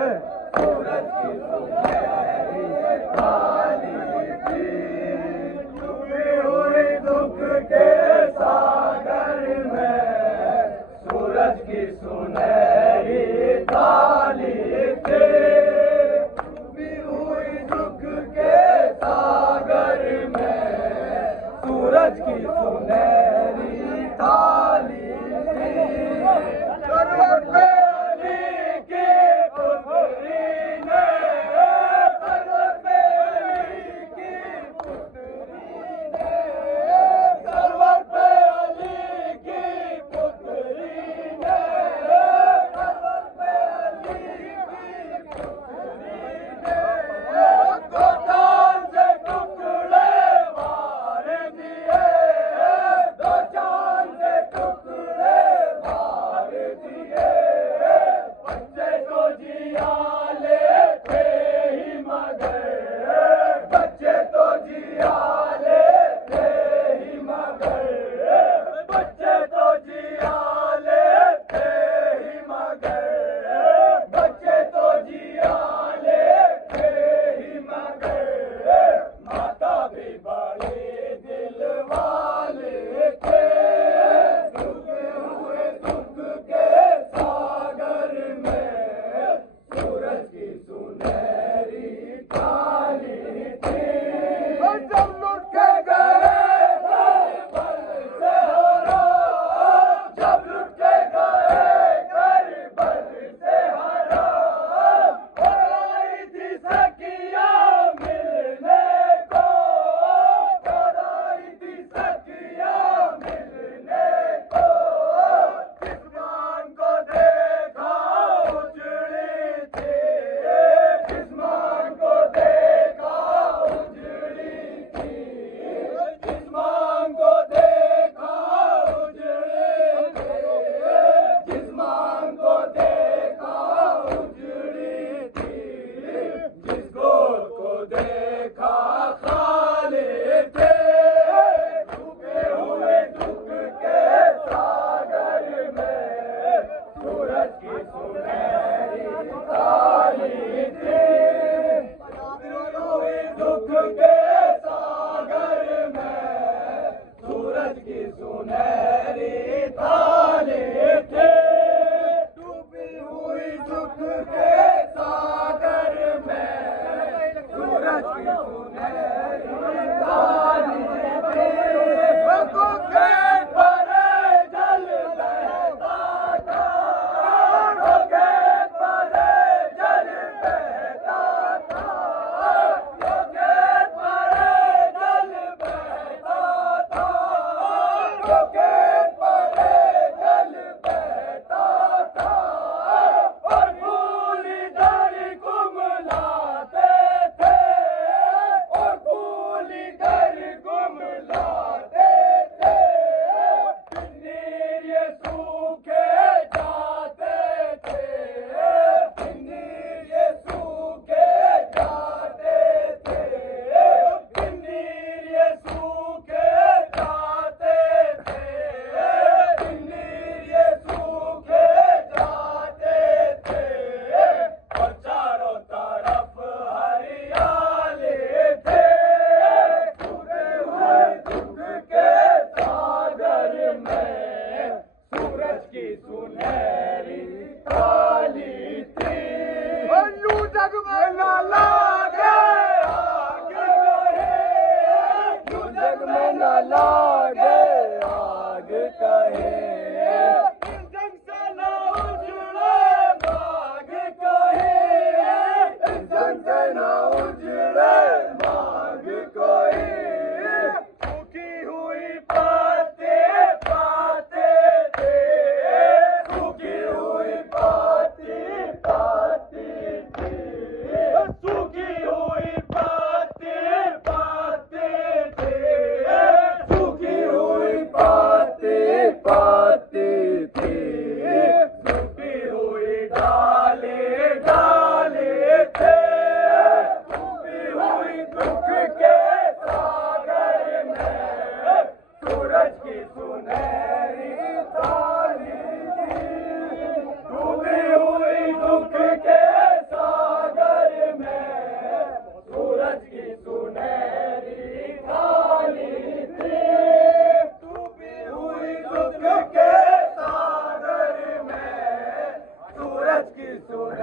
सूरज की सुनहरी थाली थी, डूबी हुई दुख के सागर में। सूरज की सुनहरी थाली थी, डूबी हुई दुख के सागर में। सूरज की सुनहरी थाली थी, पर्वत पे अली की पुत्री ने, पर्वत पे अली की पुत्री ने, पर्वत पे अली की पुत्री ने, पर्वत पे अली की पुत्री ने, दो चांद से टुकड़े मार दिए, दो चांद से टुकड़े मार दिए। बच्चे तो जिया लेते ही मगर, बच्चे तो जिया लेते ही मगर, बच्चे तो जिया लेते ही मगर, बच्चे तो जिया लेते ही मगर। माता भी बड़े दिल वाले थे, डूबे हुए दुख के सागर में। सूरज की सुनहरी थाली थी, जब लुट के गए घर भर से हरा, जब लुट के गए घर भर से हरा। आई थी सखिया मिलने को, आई थी सखिया मिलने को। जिस्मान को देखा उजड़ी थी, जिस्मान को देखा उजड़ी थी, जिस्मान को देखा उजड़ी थी, जिस्मान को देखा उजड़ी थी। जिसको को देखा खाली थे, डूबे हुए दुख के सागर में। सूरज की सुनहरी थाली थी, डूबी हुई दुख के सागर में। सूरज की सुनहरी थाली थी, डूबी हुई दुख के सागर में। सूरज की सुनहरी थाली थी, बंधु खेत भरे जल बहता था, खेत भरे जल बहता था, खेत भरे जल बहता था, खेत भरे जल बहता था। और फूल इधर कुमलाते थे, और फूल इधर कुमलाते थे। नीर ये सूखे जाते थे, नीर ये सूखे जाते थे, नीर ये सूखे जाते थे, नीर ये सूखे जाते थे। और चारों तरफ हरियाली थे, डूबे हुए दुख के सागर में। सूरज की सुनहरी थाली थी, यूं जग में न लागे आग कहे, यूं जग में न लागे आग कहे। इस जग से न उजड़े माग कहे, इस जग से न उजड़े माग कोई। सूखी हुई पाते पाते थे, सूखी हुई पाते पाते थे, सूखी हुई पाते पाते थे, सूखी हुई पाते पाते थे। सूखी हुई डाले डाले थे, सुन